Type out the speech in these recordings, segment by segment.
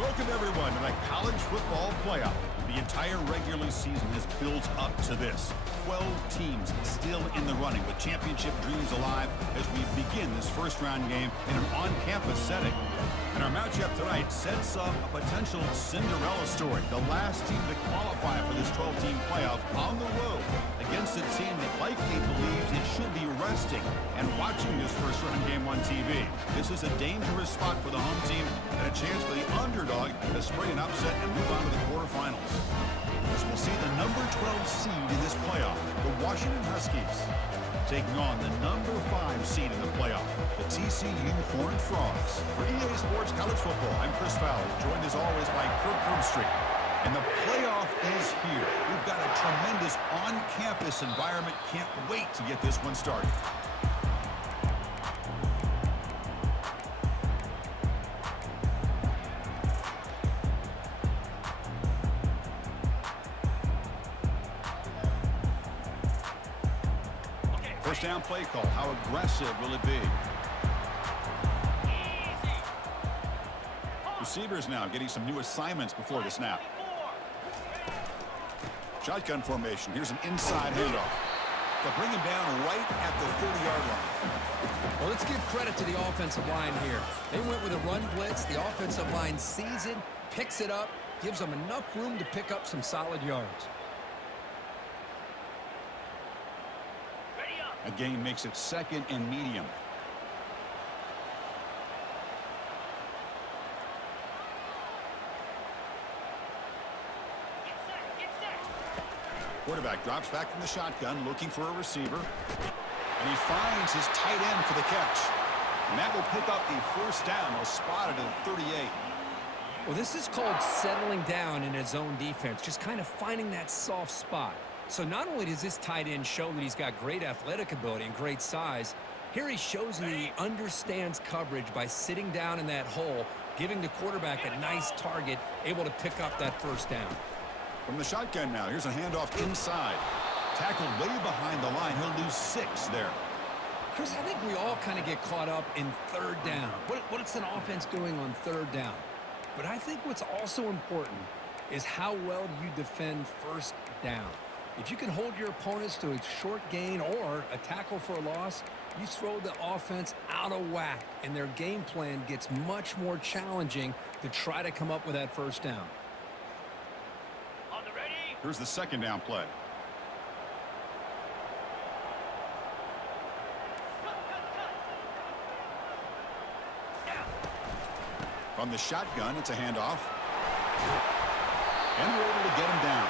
Welcome, everyone, to the college football playoff. The entire regular season has built up to this. 12 teams still in the running with championship dreams alive as we begin this first-round game in an on-campus setting. And our matchup tonight sets up a potential Cinderella story. The last team to qualify for this 12-team playoff on the road against a team that likely believes it should be resting and watching this first-round game on TV. This is a dangerous spot for the home team and a chance for the underdog to spring an upset and move on to the quarterfinals. As we'll see the number 12 seed in this playoff, the Washington Huskies, taking on the number 5 seed in the playoff, the TCU Horned Frogs. For EA Sports College Football, I'm Chris Fowler, joined as always by Kirk Herbstreit. And the playoff is here. We've got a tremendous on-campus environment. Can't wait to get this one started. First down play call. How aggressive will it be? Receivers now getting some new assignments before the snap. Shotgun formation. Here's an inside handoff. They'll bring him down right at the 30-yard line. Well, let's give credit to the offensive line here. They went with a run blitz. The offensive line sees it, picks it up, gives them enough room to pick up some solid yards. A gain makes it 2nd and medium. Quarterback drops back from the shotgun, looking for a receiver. And he finds his tight end for the catch. And that will pick up the first down. They'll spot it at the 38. Well, this is called settling down in his own defense, just kind of finding that soft spot. So not only does this tight end show that he's got great athletic ability and great size, here he shows that he understands coverage by sitting down in that hole, giving the quarterback a nice target, able to pick up that first down. From the shotgun now, here's a handoff inside. Tackled way behind the line. He'll lose 6 there. Chris, I think we all kind of get caught up in third down. What's an offense doing on third down? But I think what's also important is how well you defend first down. If you can hold your opponents to a short gain or a tackle for a loss, you throw the offense out of whack, and their game plan gets much more challenging to try to come up with that first down. Here's the 2nd down play. From the shotgun, it's a handoff. And we're able to get him down.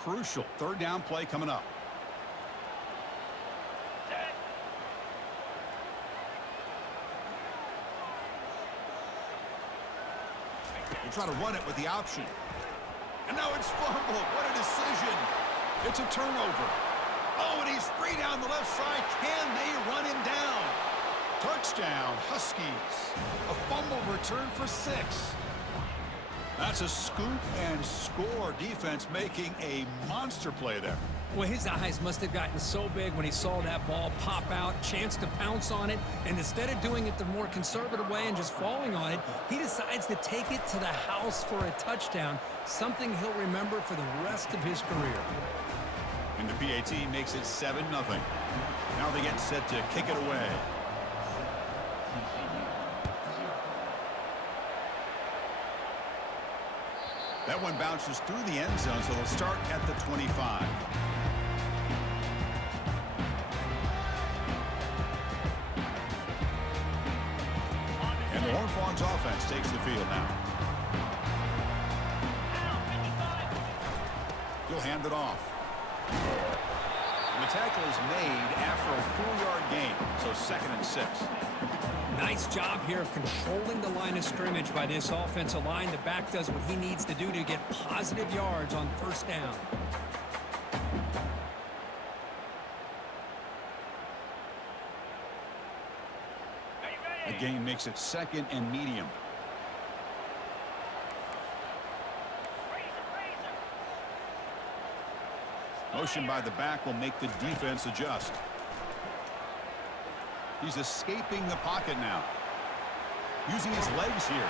Crucial 3rd down play coming up. They try to run it with the option. And now it's fumbled. What a decision. It's a turnover. Oh, and he's free down the left side. Can they run him down? Touchdown, Huskies. A fumble return for 6. That's a scoop and score. Defense making a monster play there. Well, his eyes must have gotten so big when he saw that ball pop out, chance to pounce on it, and instead of doing it the more conservative way and just falling on it, he decides to take it to the house for a touchdown, something he'll remember for the rest of his career. And the PAT makes it 7-0. Now they get set to kick it away. That one bounces through the end zone, so they'll start at the 25. And the Horned Frogs offense takes the field now. He'll hand it off. And the tackle is made after a 4-yard gain, so 2nd and 6. Nice job here of controlling the line of scrimmage by this offensive line. The back does what he needs to do to get positive yards on first down. A gain makes it 2nd and medium. Motion by the back will make the defense adjust. He's escaping the pocket now. Using his legs here.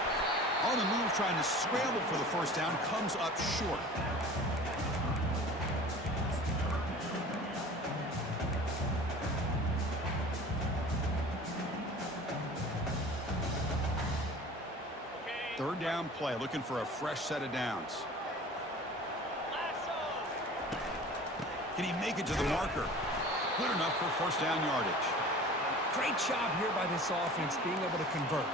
On the move, trying to scramble for the first down. Comes up short. Third down play. Looking for a fresh set of downs. Can he make it to the marker? Good enough for first down yardage. Great job here by this offense being able to convert.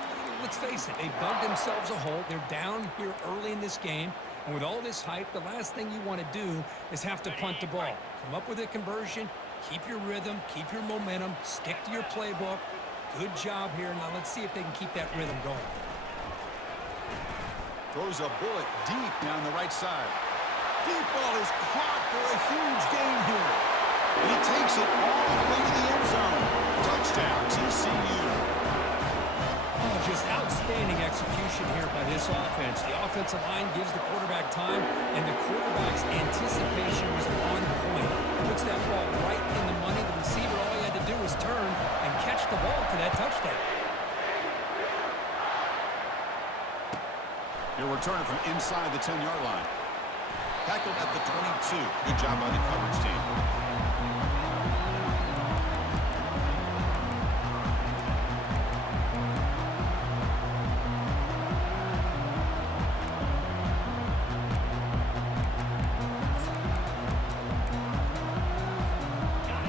Let's face it, they dug themselves a hole. They're down here early in this game. And with all this hype, the last thing you want to do is have to punt the ball. Come up with a conversion, keep your rhythm, keep your momentum, stick to your playbook. Good job here. Now let's see if they can keep that rhythm going. Throws a bullet deep down the right side. Deep ball is caught for a huge gain here. And he takes it all the way to the end zone. Touchdown, TCU. Oh, just outstanding execution here by this offense. The offensive line gives the quarterback time, and the quarterback's anticipation was on point. Puts that ball right in the money. The receiver, all he had to do was turn and catch the ball for that touchdown. He'll return it from inside the 10-yard line. Tackled at the 22. Good job by the coverage team.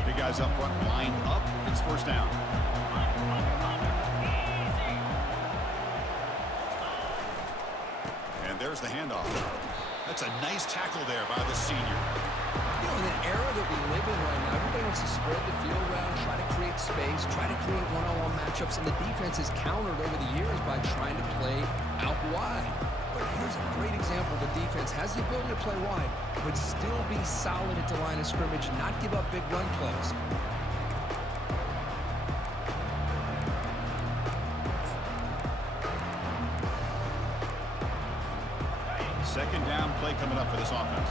Big guys up front lined up. It's first down. And there's the handoff. That's a nice tackle there by the senior. You know, in the era that we live in right now, everybody wants to spread the field around, try to create space, try to create one-on-one matchups, and the defense is countered over the years by trying to play out wide. But here's a great example. The defense has the ability to play wide, but still be solid at the line of scrimmage, not give up big run plays. Second down play coming up for this offense.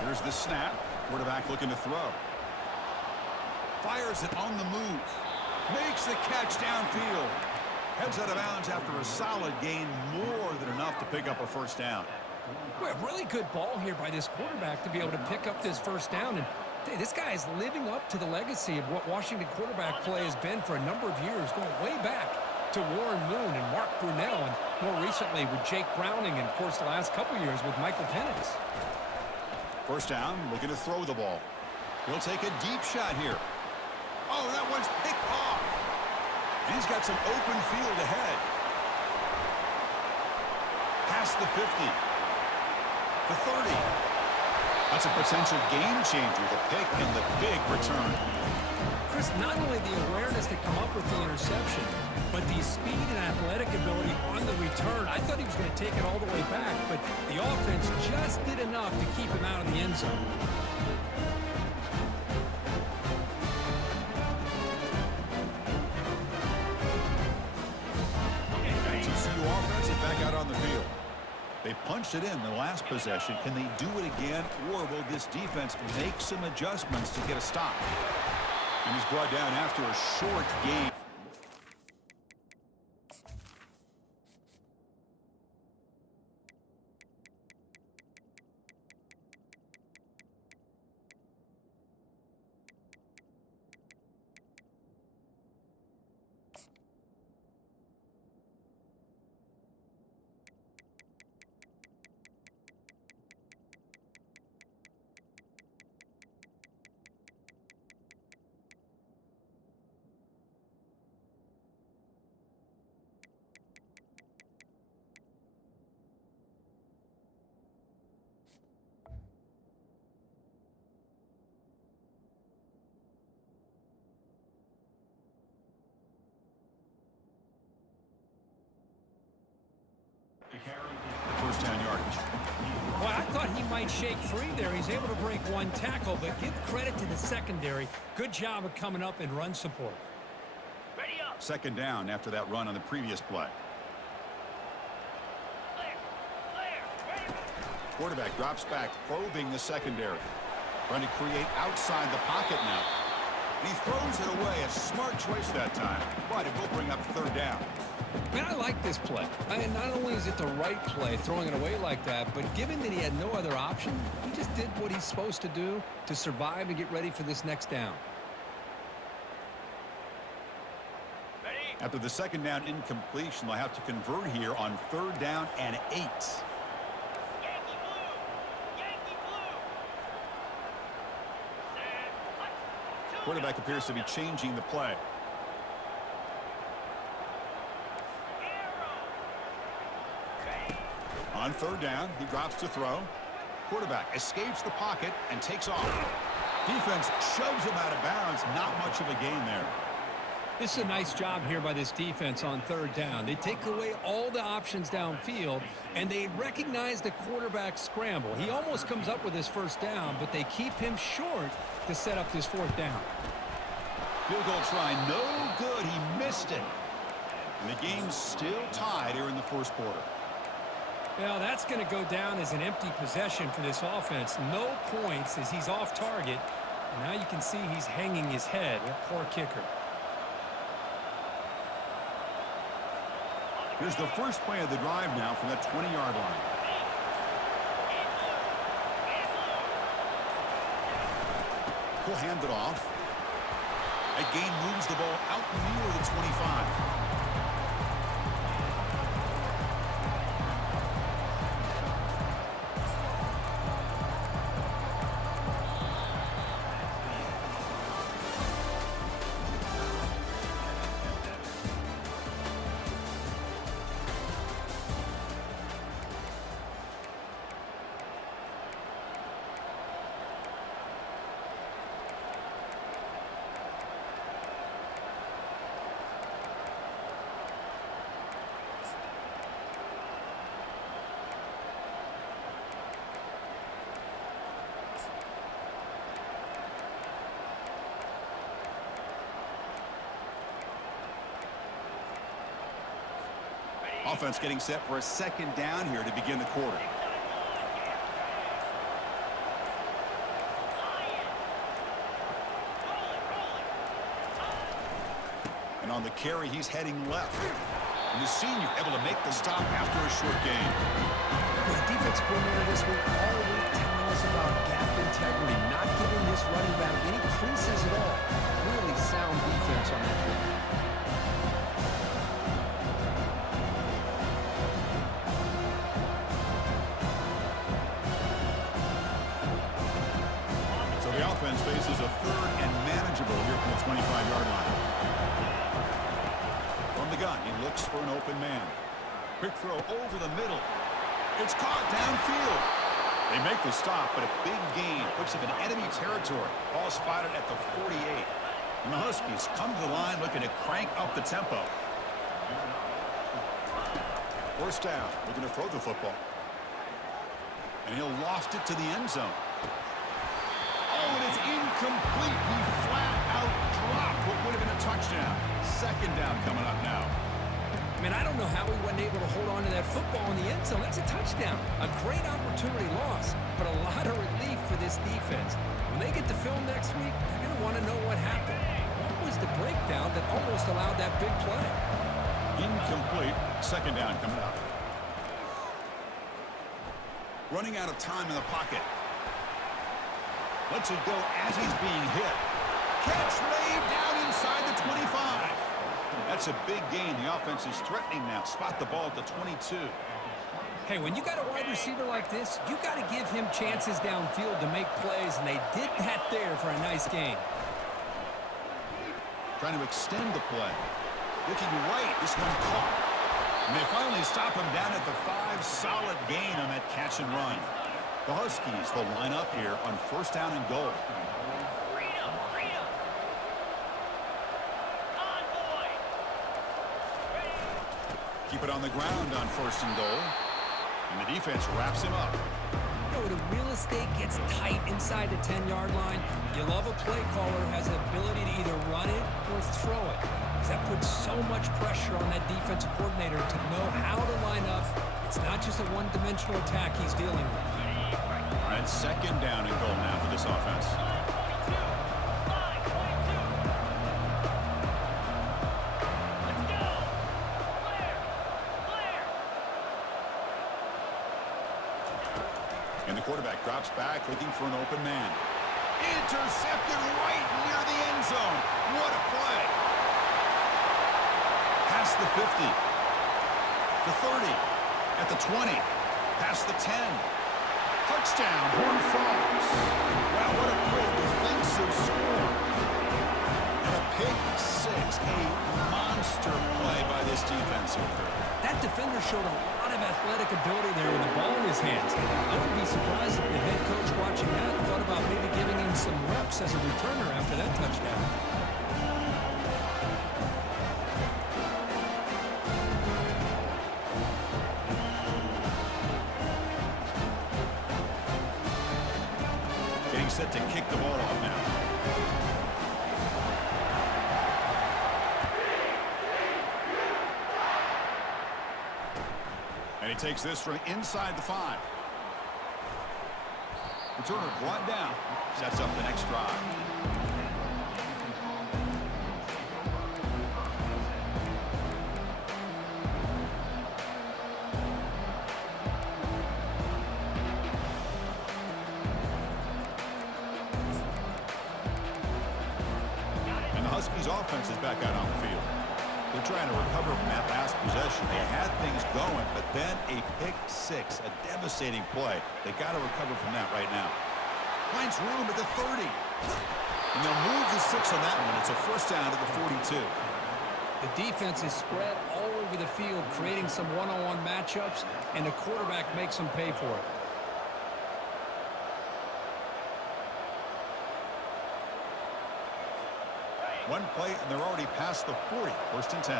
Here's the snap. Quarterback looking to throw. Fires it on the move. Makes the catch downfield. Heads out of bounds after a solid gain, more than enough to pick up a first down. Well, really good ball here by this quarterback to be able to pick up this first down. And hey, this guy is living up to the legacy of what Washington quarterback play has been for a number of years, going way back to Warren Moon and Mark Brunell, and more recently with Jake Browning, and, of course, the last couple years with Michael Penix. First down, looking to throw the ball. He'll take a deep shot here. Oh, that one's picked off. And he's got some open field ahead. Past the 50. The 30. That's a potential game changer, the pick and the big return. Chris, not only the awareness to come up with the interception, but the speed and athletic ability on the return. I thought he was going to take it all the way back, but the offense just did enough to keep him out of the end zone. TCU offense is back out on the field. They punched it in the last possession. Can they do it again, or will this defense make some adjustments to get a stop? And he's brought down after a short game. First down yardage. Well, I thought he might shake free there. He's able to break one tackle, but give credit to the secondary. Good job of coming up and run support. Ready up. Second down after that run on the previous play. Quarterback drops back, probing the secondary. Trying to create outside the pocket now. And he throws it away. A smart choice that time. But it will bring up third down. Man, I like this play. And not only is it the right play, throwing it away like that, but given that he had no other option, he just did what he's supposed to do to survive and get ready for this next down. Ready. After the second down incompletion, they'll have to convert here on third down and 8. Yankee blue. Yankee blue. Set. Quarterback appears to be changing the play. On third down, he drops to throw. quarterback escapes the pocket and takes off. Defense shoves him out of bounds. Not much of a gain there. This is a nice job here by this defense on third down. They take away all the options downfield, and they recognize the quarterback scramble. He almost comes up with his first down, but they keep him short to set up this fourth down. Field goal try, no good. He missed it. And the game's still tied here in the first quarter. Well, that's going to go down as an empty possession for this offense. No points as he's off target. And now you can see he's hanging his head. Poor kicker. Here's the first play of the drive now from that 20-yard line. He'll hand it off. A gain moves the ball out near the 25. Offense getting set for a second down here to begin the quarter. And on the carry, he's heading left. And the senior able to make the stop after a short gain. The defense coordinator this week all week telling us about gap integrity, not giving this running back any creases at all. Really sound defense on that play. Offense faces a third and manageable here from the 25-yard line. From the gun, he looks for an open man. Quick throw over the middle. It's caught downfield. They make the stop, but a big gain puts him in enemy territory. Ball spotted at the 48. And the Huskies come to the line looking to crank up the tempo. First down, looking to throw the football. And he'll loft it to the end zone. Oh, and it's incomplete. He flat out dropped what would have been a touchdown. Second down coming up now. I mean, I don't know how he wasn't able to hold on to that football in the end zone. That's a touchdown. A great opportunity lost, but a lot of relief for this defense. When they get to film next week, they're going to want to know what happened. What was the breakdown that almost allowed that big play? Incomplete. Second down coming up. Running out of time in the pocket. Lets it go as he's being hit. Catch made down inside the 25. That's a big gain. The offense is threatening now. Spot the ball at the 22. Hey, when you got a wide receiver like this, you got to give him chances downfield to make plays, and they did that there for a nice gain. Trying to extend the play. Looking right. This one caught. And they finally stop him down at the 5. Solid gain on that catch and run. The Huskies will line up here on first down and goal. Keep it on the ground on first and goal. And the defense wraps him up. You know, the real estate gets tight inside the 10-yard line. You love a play caller who has the ability to either run it or throw it. Because that puts so much pressure on that defensive coordinator to know how to line up. It's not just a one-dimensional attack he's dealing with. All right, second down and goal now for this offense. And the quarterback drops back looking for an open man. Intercepted right near the end zone. What a play. Past the 50. The 30. At the 20. Past the 10. Touchdown, Horned Frogs. Wow, what a great defensive score. And a pick six, a monster play by this defense here. That defender showed a lot of athletic ability there with the ball in his his hands. I wouldn't be surprised if the head coach watching that thought about maybe giving him some reps as a returner after that touchdown. Getting set to kick the ball off now. And he takes this from inside the 5. Returner brought down. Sets up the next drive. And the Huskies offense is back out on the field. They're trying to recover from that last possession. They had things going, but then a pick 6, a devastating play. They got to recover from that right now. Finds room at the 30. And they'll move the 6 on that one. It's a first down to the 42. The defense is spread all over the field, creating some one-on-one matchups, and the quarterback makes them pay for it. One play, and they're already past the 40. First and 10.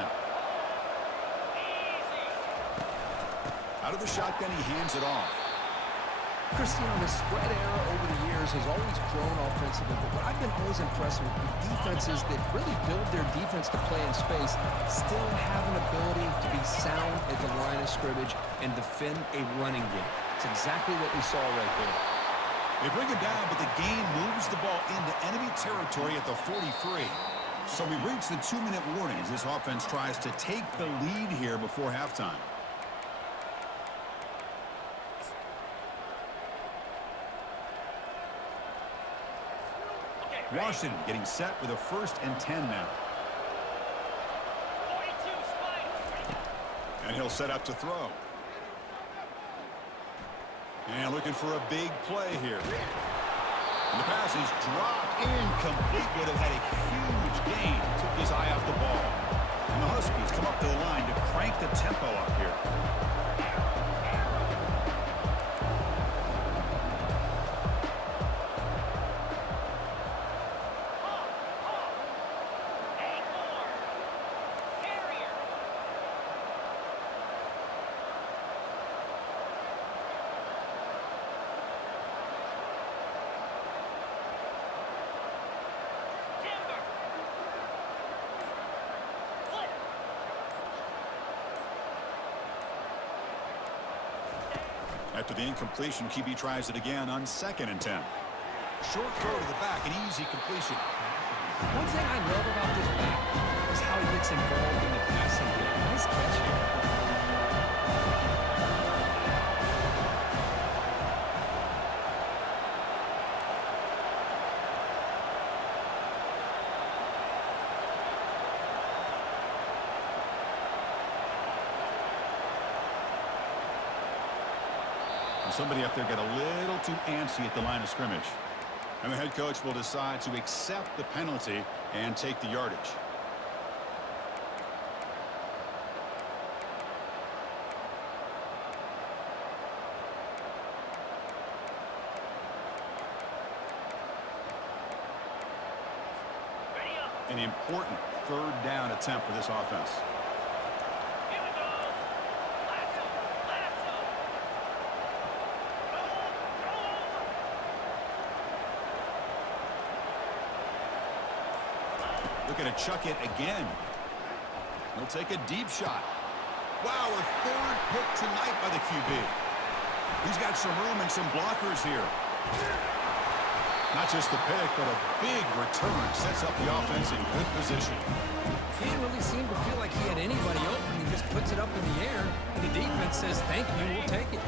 Out of the shotgun, he hands it off. Christian, the spread era over the years has always grown offensively, but what I've been always impressed with defenses that really build their defense to play in space still have an ability to be sound at the line of scrimmage and defend a running game. It's exactly what we saw right there. They bring it down, but the game moves the ball into enemy territory at the 43. So we reach the 2-minute warning as this offense tries to take the lead here before halftime. Washington getting set with a first and 10 now. 42 spike. And he'll set up to throw. And looking for a big play here. And the pass is dropped incomplete. Would have had a huge gain. Took his eye off the ball. And the Huskies come up to the line to crank the tempo up here. After the incompletion, QB tries it again on 2nd and 10. Short throw to the back, an easy completion. One thing I love about this back is how he gets involved in the passing game. Nice catch here. Somebody up there got a little too antsy at the line of scrimmage. And the head coach will decide to accept the penalty and take the yardage. Ready up. An important 3rd down attempt for this offense. Here we go. Lasso. Lasso. Looking to chuck it again. He'll take a deep shot. Wow, a 3rd pick tonight by the QB. He's got some room and some blockers here. Not just the pick, but a big return sets up the offense in good position. He didn't really seem to feel like he had anybody open. He just puts it up in the air, and the defense says, thank you, we'll take it.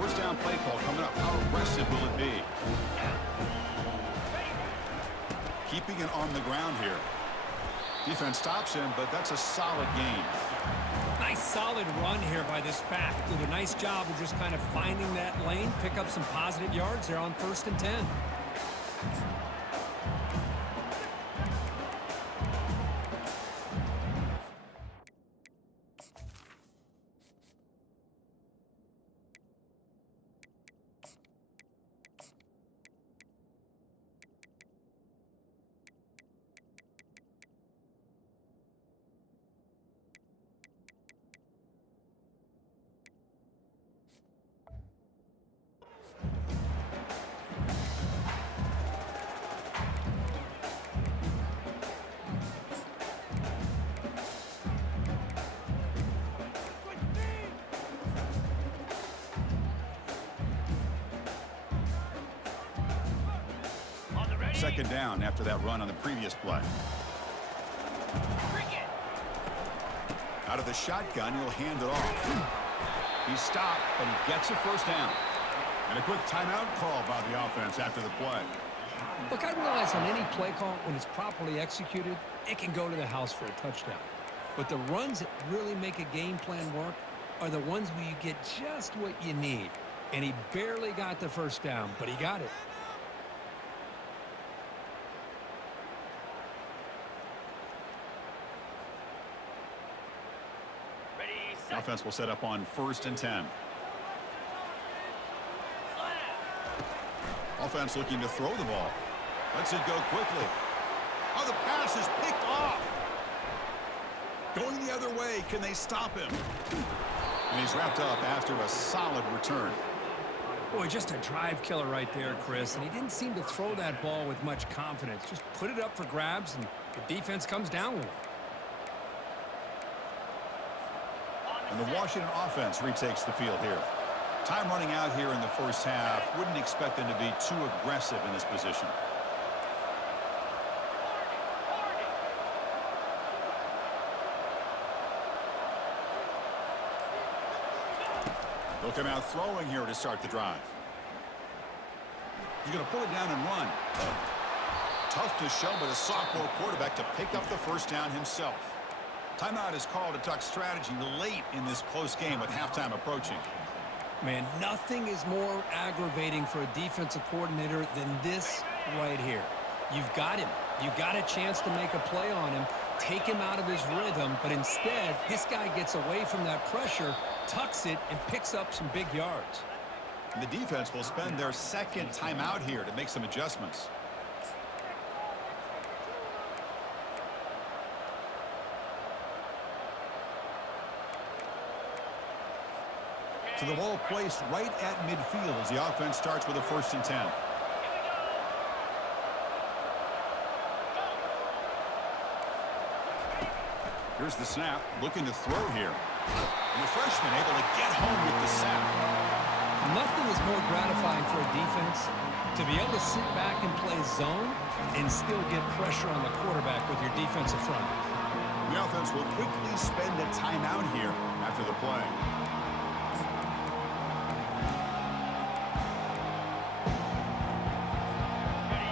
First down play call coming up. How aggressive will it be? Keeping it on the ground here. Defense stops him, but that's a solid gain. Nice solid run here by this back. Did a nice job of just kind of finding that lane, pick up some positive yards there on 1st and 10. Second down after that run on the previous play. Bring it. Out of the shotgun, he'll hand it off. He's stopped, but he gets a first down. And a quick timeout call by the offense after the play. Look, I realize on any play call, when it's properly executed, it can go to the house for a touchdown. But the runs that really make a game plan work are the ones where you get just what you need. And he barely got the first down, but he got it. Ready, The set. offense will set up on 1st and 10. Slam. Offense looking to throw the ball. Lets it go quickly. Oh, the pass is picked off. Going the other way. Can they stop him? And he's wrapped up after a solid return. Boy, just a drive killer right there, Chris. And he didn't seem to throw that ball with much confidence. Just put it up for grabs, and the defense comes down with it. And the Washington offense retakes the field here. Time running out here in the first half. Wouldn't expect them to be too aggressive in this position. They'll come out throwing here to start the drive. He's going to pull it down and run. Tough to show, but a sophomore quarterback to pick up the first down himself. Timeout is called to talk strategy late in this close game with halftime approaching. Man, nothing is more aggravating for a defensive coordinator than this right here. You've got him. You've got a chance to make a play on him, take him out of his rhythm, but instead, this guy gets away from that pressure, tucks it, and picks up some big yards. And the defense will spend their second timeout here to make some adjustments. So the ball placed right at midfield as the offense starts with a 1st and 10. Here's the snap, looking to throw here. And the freshman able to get home with the sack. Nothing is more gratifying for a defense to be able to sit back and play zone and still get pressure on the quarterback with your defensive front. The offense will quickly spend a timeout here after the play.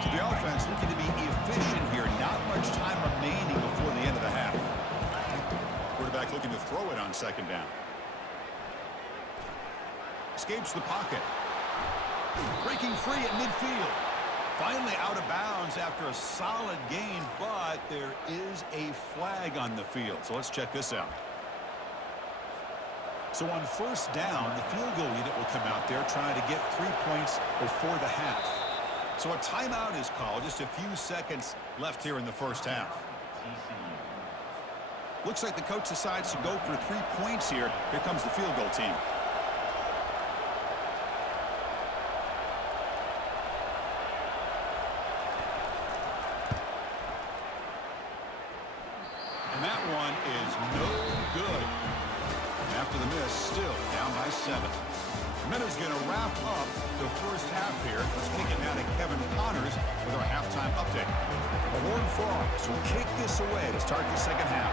So the offense looking to be efficient here. Not much time remaining before the end of the half. Quarterback looking to throw it on 2nd down. Escapes the pocket. Breaking free at midfield. Finally out of bounds after a solid gain, but there is a flag on the field. So let's check this out. So on 1st down, the field goal unit will come out there trying to get 3 points before the half. So a timeout is called. Just a few seconds left here in the first half. Looks like the coach decides to go for 3 points here. Here comes the field goal team. And that one is no good. After the miss, still down by 7. Minutes going to wrap up the first half here. Let's kick it now to Kevin Connors with our halftime update. The Horned Frogs will kick this away to start the second half.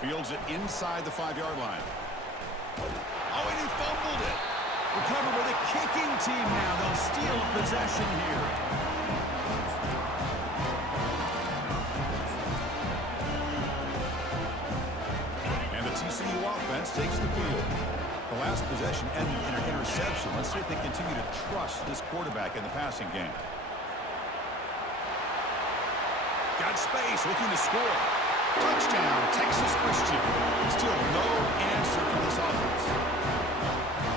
Fields it inside the 5-yard line. Oh, and he fumbled it. Recovered by the kicking team now. They'll steal possession here. And the TCU offense takes the field. The last possession ended in an interception. Let's see if they continue to trust this quarterback in the passing game. Got space, looking to score. Touchdown, Texas Christian. Still no answer for this offense.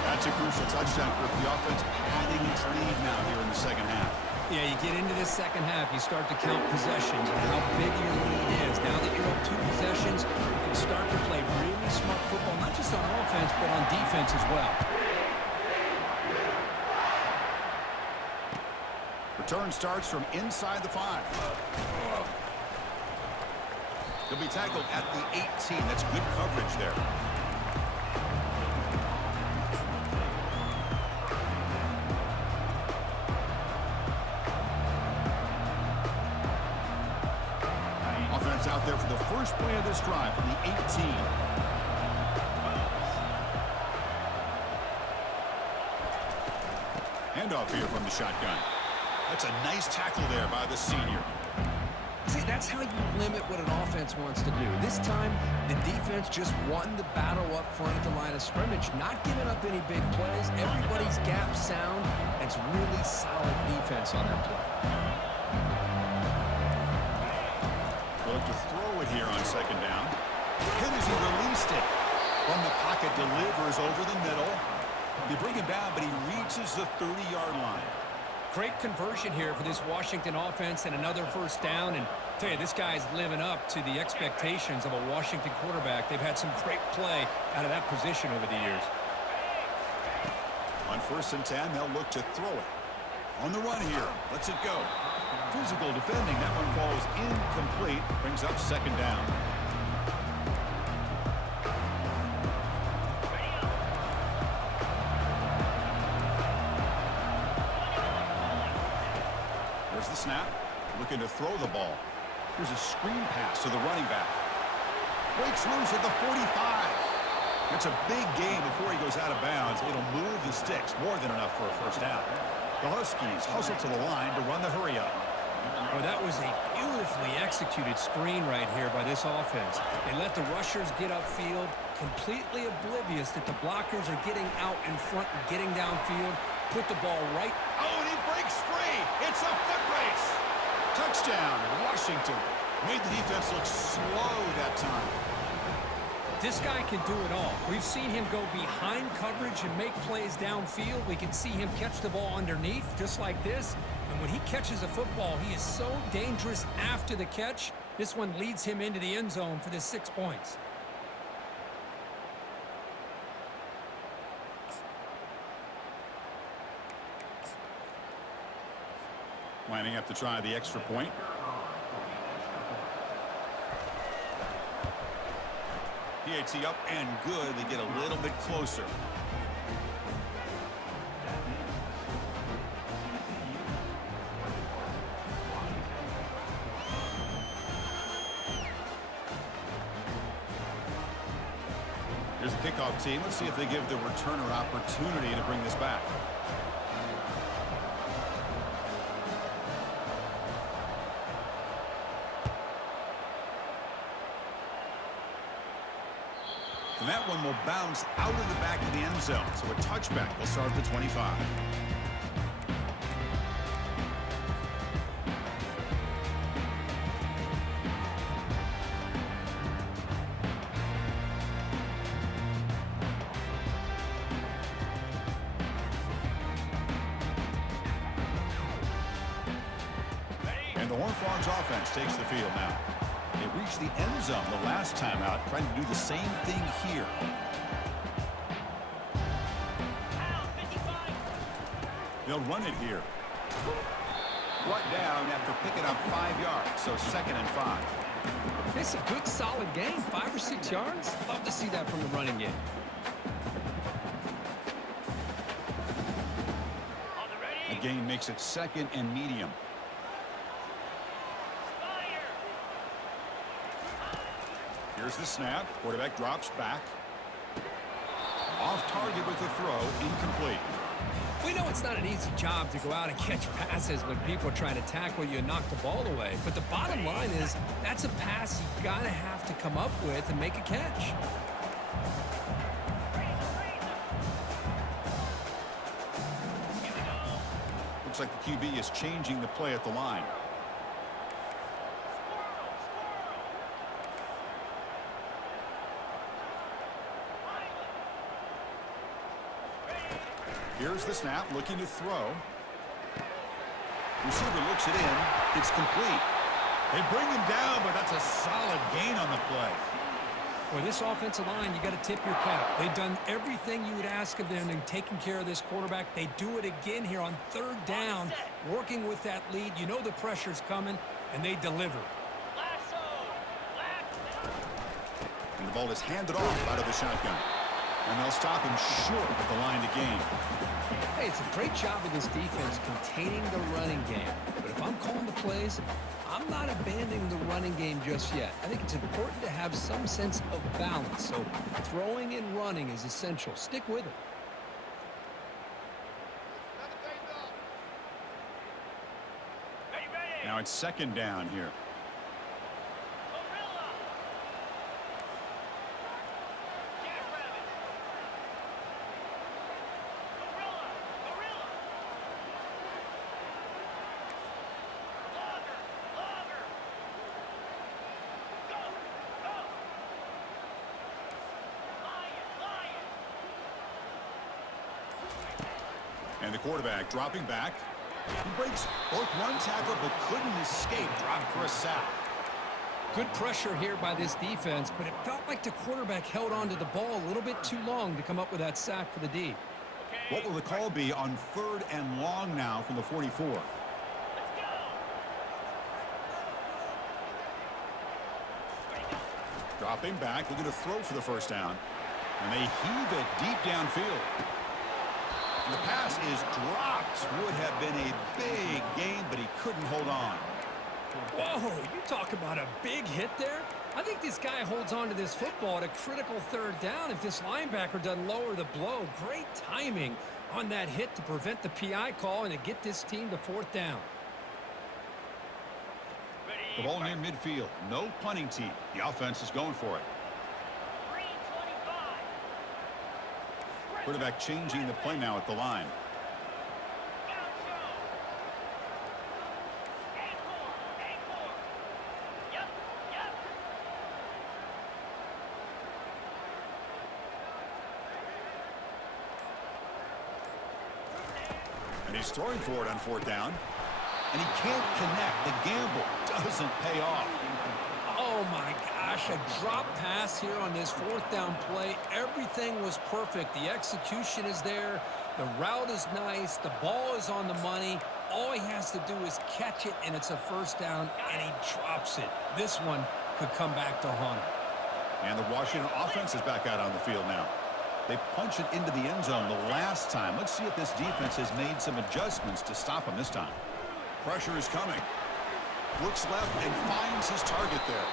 That's a crucial touchdown for the offense, padding its lead now here in the second half. Yeah, you get into this second half, you start to count possessions and how big your lead is. Now that you're up 2 possessions, you can start to play really smart football, not just on offense, but on defense as well. Return starts from inside the 5. He'll be tackled at the 18. That's good coverage there. first play of this drive from the 18. Handoff here from the shotgun. That's a nice tackle there by the senior. See, that's how you limit what an offense wants to do. This time, the defense just won the battle up front at the line of scrimmage, not giving up any big plays. Everybody's gap sound, and it's really solid defense on that play. Look to throw it here on second down. Hit as he released it. From the pocket, delivers over the middle. They bring him down, but he reaches the 30-yard line. Great conversion here for this Washington offense and another first down. And I tell you, this guy's living up to the expectations of a Washington quarterback. They've had some great play out of that position over the years. On 1st and 10, they'll look to throw it. On the run here, lets it go. Physical defending, that one falls incomplete. Brings up second down. There's the snap. Looking to throw the ball. Here's a screen pass to the running back. Breaks loose at the 45. It's a big gain before he goes out of bounds. It'll move the sticks. More than enough for a first down. The Huskies hustle to the line to run the hurry up. Oh, that was a beautifully executed screen right here by this offense. They let the rushers get upfield, completely oblivious that the blockers are getting out in front and getting downfield. Put the ball right. Oh, and he breaks free. It's a foot race. Touchdown, Washington. Made the defense look slow that time. This guy can do it all. We've seen him go behind coverage and make plays downfield. We can see him catch the ball underneath just like this. And when he catches a football, he is so dangerous after the catch. This one leads him into the end zone for the 6 points. Lining up to try the extra point. PAT up and good. They get a little bit closer. Here's the kickoff team. Let's see if they give the returner opportunity to bring this back. And that one will bounce out of the back of the end zone. So a touchback will start at the 25. And the Horned Frogs offense takes the field now. They reached the end zone the last time out, trying to do the same thing here. They'll run it here. Brought down after picking up 5 yards, so 2nd and 5. It's a good, solid gain, 5 or 6 yards. Love to see that from the running game. The gain makes it 2nd and medium. Here's the snap. Quarterback drops back. Off target with the throw. Incomplete. We know it's not an easy job to go out and catch passes when people are trying to tackle you and knock the ball away. But the bottom line is that's a pass you got to have to come up with and make a catch. Looks like the QB is changing the play at the line. Here's the snap, looking to throw. Receiver looks it in. It's complete. They bring him down, but that's a solid gain on the play. Boy, this offensive line, you got to tip your cap. They've done everything you would ask of them in taking care of this quarterback. They do it again here on 3rd down, working with that lead. You know the pressure's coming, and they deliver. And the ball is handed off out of the shotgun. And they'll stop him short of the line to gain. Hey, it's a great job of this defense containing the running game. But if I'm calling the plays, I'm not abandoning the running game just yet. I think it's important to have some sense of balance. So throwing and running is essential. Stick with it. Are you ready? Now it's second down here. Gorilla. Jackrabbit. Gorilla. Gorilla. Logger. Logger. Go. Go. Lion. Lion. And the quarterback dropping back. He breaks both one tackle but couldn't escape. Dropped for a sack. Good pressure here by this defense, but it felt like the quarterback held on to the ball a little bit too long to come up with that sack for the D. Okay. What will the call be on 3rd and long now from the 44? Let's go. Ready, go. Dropping back, looking to throw for the first down. And they heave it deep downfield. And the pass is dropped. Would have been a big gain, but he couldn't hold on. Whoa, you talk about a big hit there. I think this guy holds on to this football at a critical 3rd down if this linebacker doesn't lower the blow. Great timing on that hit to prevent the PI call and to get this team to 4th down. The ball near midfield. No punting team. The offense is going for it. 325. Quarterback changing the play now at the line. Gaucho. Encore. Encore. Yep. Yep. And he's throwing for it on 4th down. And he can't connect. The gamble doesn't pay off. Oh my gosh, a drop pass here on this 4th down play. Everything was perfect. The execution is there. The route is nice. The ball is on the money. All he has to do is catch it, and it's a 1st down, and he drops it. This one could come back to haunt him. And the Washington offense is back out on the field now. They punch it into the end zone the last time. Let's see if this defense has made some adjustments to stop him this time. Pressure is coming. Looks left and finds his target there.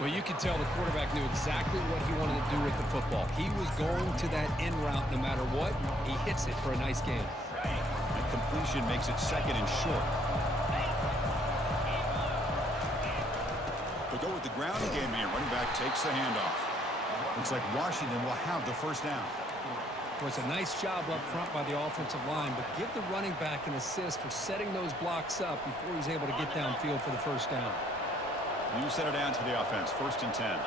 Well, you could tell the quarterback knew exactly what he wanted to do with the football. He was going to that in route no matter what. He hits it for a nice gain. And completion makes it 2nd and short. They go with the ground game here. Running back takes the handoff. Looks like Washington will have the 1st down. Well, it's a nice job up front by the offensive line, but give the running back an assist for setting those blocks up before he's able to get downfield for the 1st down. You set it down to the offense. 1st and 10.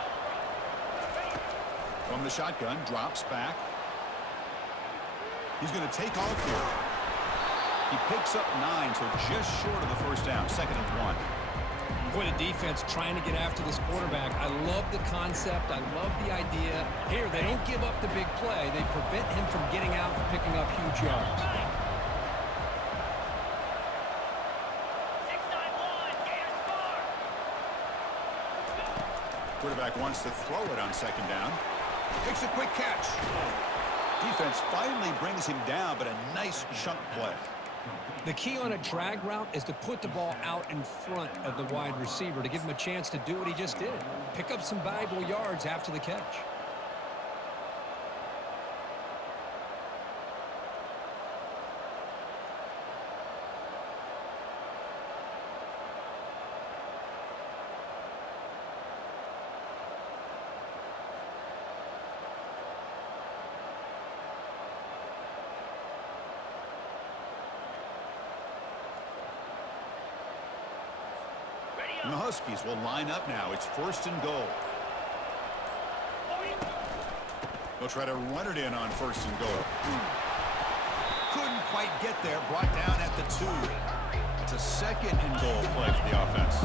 From the shotgun, drops back. He's going to take off here. He picks up 9, so just short of the 1st down. 2nd and 1. Boy, the defense trying to get after this quarterback. I love the concept. I love the idea. Here, they don't give up the big play. They prevent him from getting out and picking up huge yards. 691. Gator score. Quarterback wants to throw it on 2nd down. Makes a quick catch. Defense finally brings him down, but a nice chunk play. The key on a drag route is to put the ball out in front of the wide receiver to give him a chance to do what he just did. Pick up some valuable yards after the catch. And the Huskies will line up now. It's 1st and goal. They'll try to run it in on 1st and goal. Couldn't quite get there. Brought down at the 2. It's a 2nd and goal play for the offense.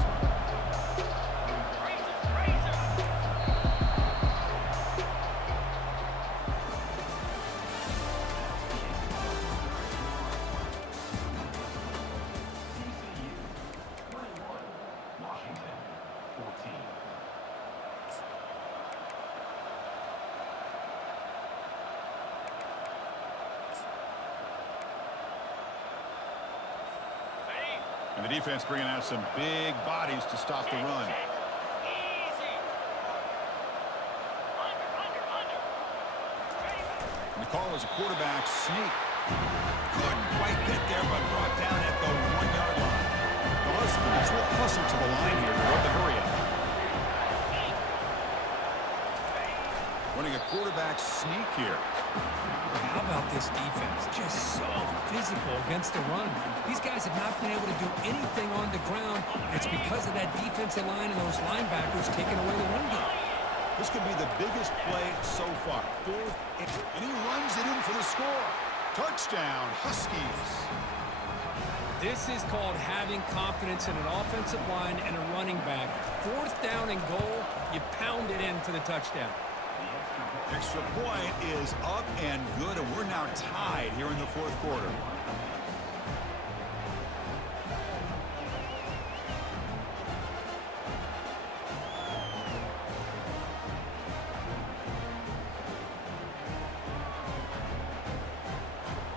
And the defense bringing out some big bodies to stop the run. Easy. Under. And the call is a quarterback sneak. Couldn't quite get there, but brought down at the 1-yard line. The Huskies will hustle to the line here to run the hurry up. Running a quarterback sneak here. How about this defense? Just so physical against the run. These guys have not been able to do anything on the ground. It's because of that defensive line and those linebackers taking away the run game. This could be the biggest play so far. Fourth, and he runs it in for the score. Touchdown, Huskies. This is called having confidence in an offensive line and a running back. 4th down and goal, you pound it in for the touchdown. Extra point is up and good, and we're now tied here in the 4th quarter.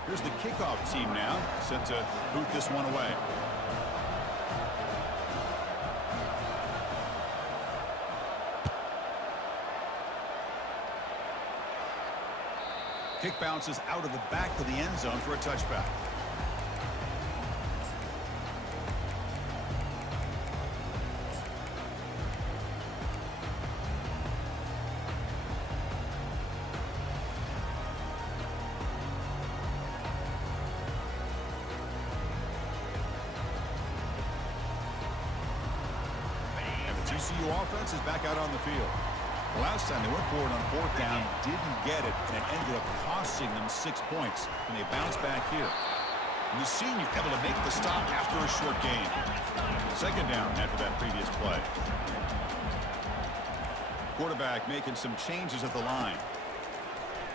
Here's the kickoff team now, set to boot this one away. Kick bounces out of the back of the end zone for a touchback. And the TCU offense is back out on the field. Last time they went forward on 4th down, didn't get it, and it ended up costing them 6 points. And they bounce back here. And the senior able to make the stop after a short gain. 2nd down after that previous play. Quarterback making some changes at the line.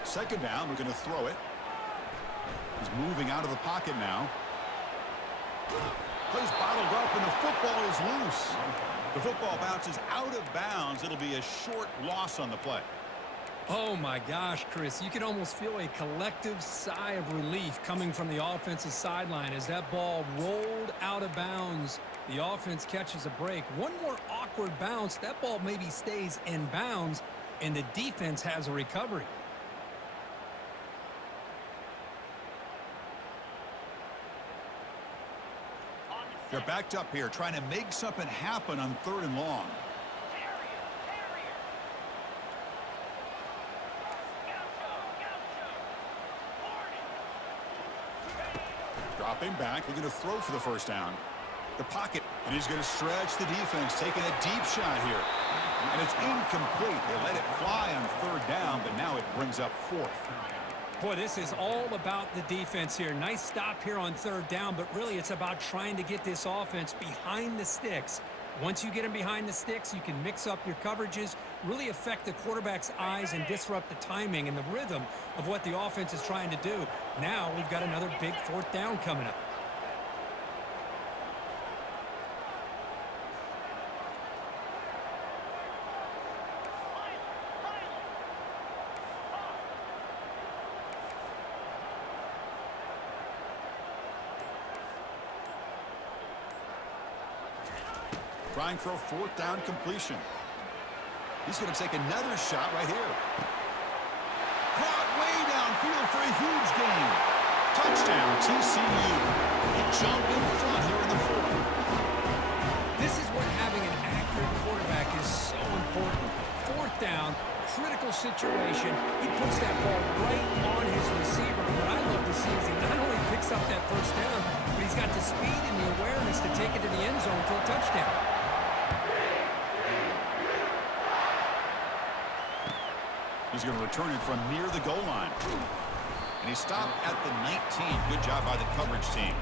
2nd down, we're going to throw it. He's moving out of the pocket now. Plays bottled up, and the football is loose. The football bounces out of bounds. It'll be a short loss on the play. Oh my gosh, Chris, you can almost feel a collective sigh of relief coming from the offensive sideline as that ball rolled out of bounds. The offense catches a break. One more awkward bounce, that ball maybe stays in bounds, and the defense has a recovery. They're backed up here, trying to make something happen on 3rd and long. Dropping back, looking to throw for the 1st down. The pocket, and he's going to stretch the defense, taking a deep shot here. And it's incomplete. They let it fly on 3rd down, but now it brings up 4th. Boy, this is all about the defense here. Nice stop here on 3rd down, but really it's about trying to get this offense behind the sticks. Once you get them behind the sticks, you can mix up your coverages, really affect the quarterback's eyes and disrupt the timing and the rhythm of what the offense is trying to do. Now we've got another big 4th down coming up. Trying for a 4th down completion. He's going to take another shot right here. Caught way downfield for a huge gain. Touchdown, TCU. They jump in front here in the 4th. This is what having an accurate quarterback is so important. 4th down, critical situation. He puts that ball right on his receiver. What I love to see is he not only picks up that 1st down, but he's got the speed and the awareness to take it to the end zone for a touchdown. He's going to return it from near the goal line. And he stopped at the 19. Good job by the coverage team.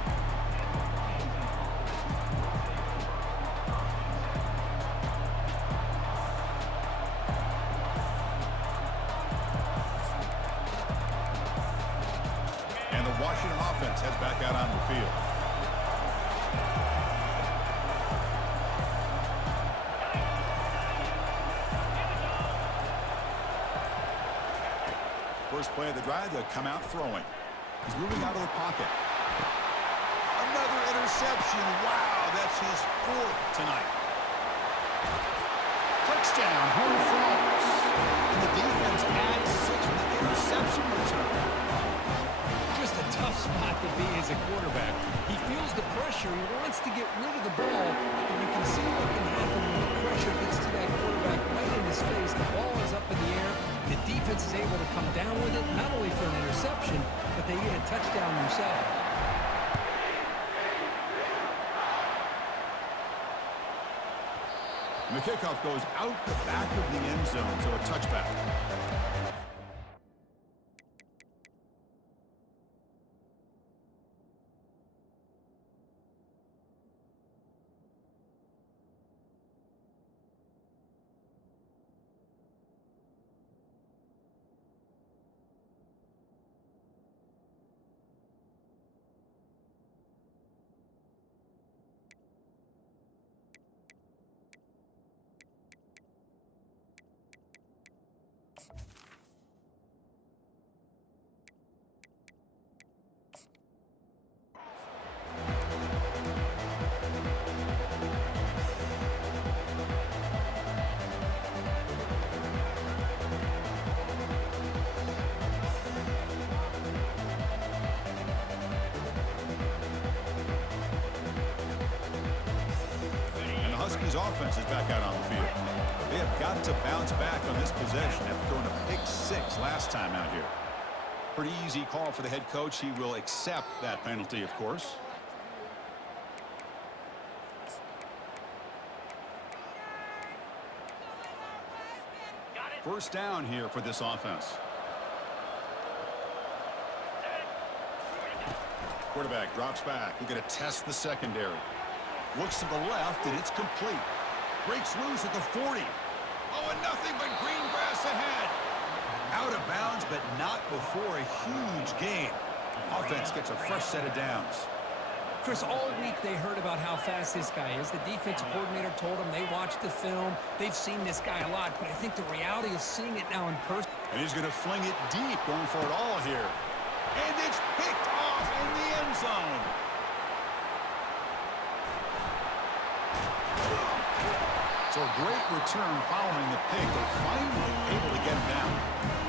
And the Washington offense heads back out on the field. First play of the drive, they'll come out throwing. He's moving out of the pocket. Another interception. Wow, that's his 4th tonight. Touchdown, Horn Frogs. And the defense adds 6 with the interception return. Just a tough spot to be as a quarterback. He feels the pressure. He wants to get rid of the ball, and you can see what can happen when the pressure gets to that quarterback right in his face. The ball is up in the air. The defense is able to come down with it, not only for an interception, but they get a touchdown themselves. And the kickoff goes out the back of the end zone, so a touchback. His offense is back out on the field. They have got to bounce back on this possession after throwing a pick 6 last time out here. Pretty easy call for the head coach. He will accept that penalty, of course. First down here for this offense. Quarterback drops back. We're going to test the secondary. Looks to the left, and it's complete. Breaks loose at the 40. Oh, and nothing but green grass ahead. Out of bounds, but not before a huge gain. Offense gets a fresh set of downs. Chris, all week they heard about how fast this guy is. The defensive coordinator told them they watched the film. They've seen this guy a lot, but I think the reality is seeing it now in person. And he's going to fling it deep, going for it all here. And it's picked off in the end zone. So a great return following the pick. They're finally able to get him down.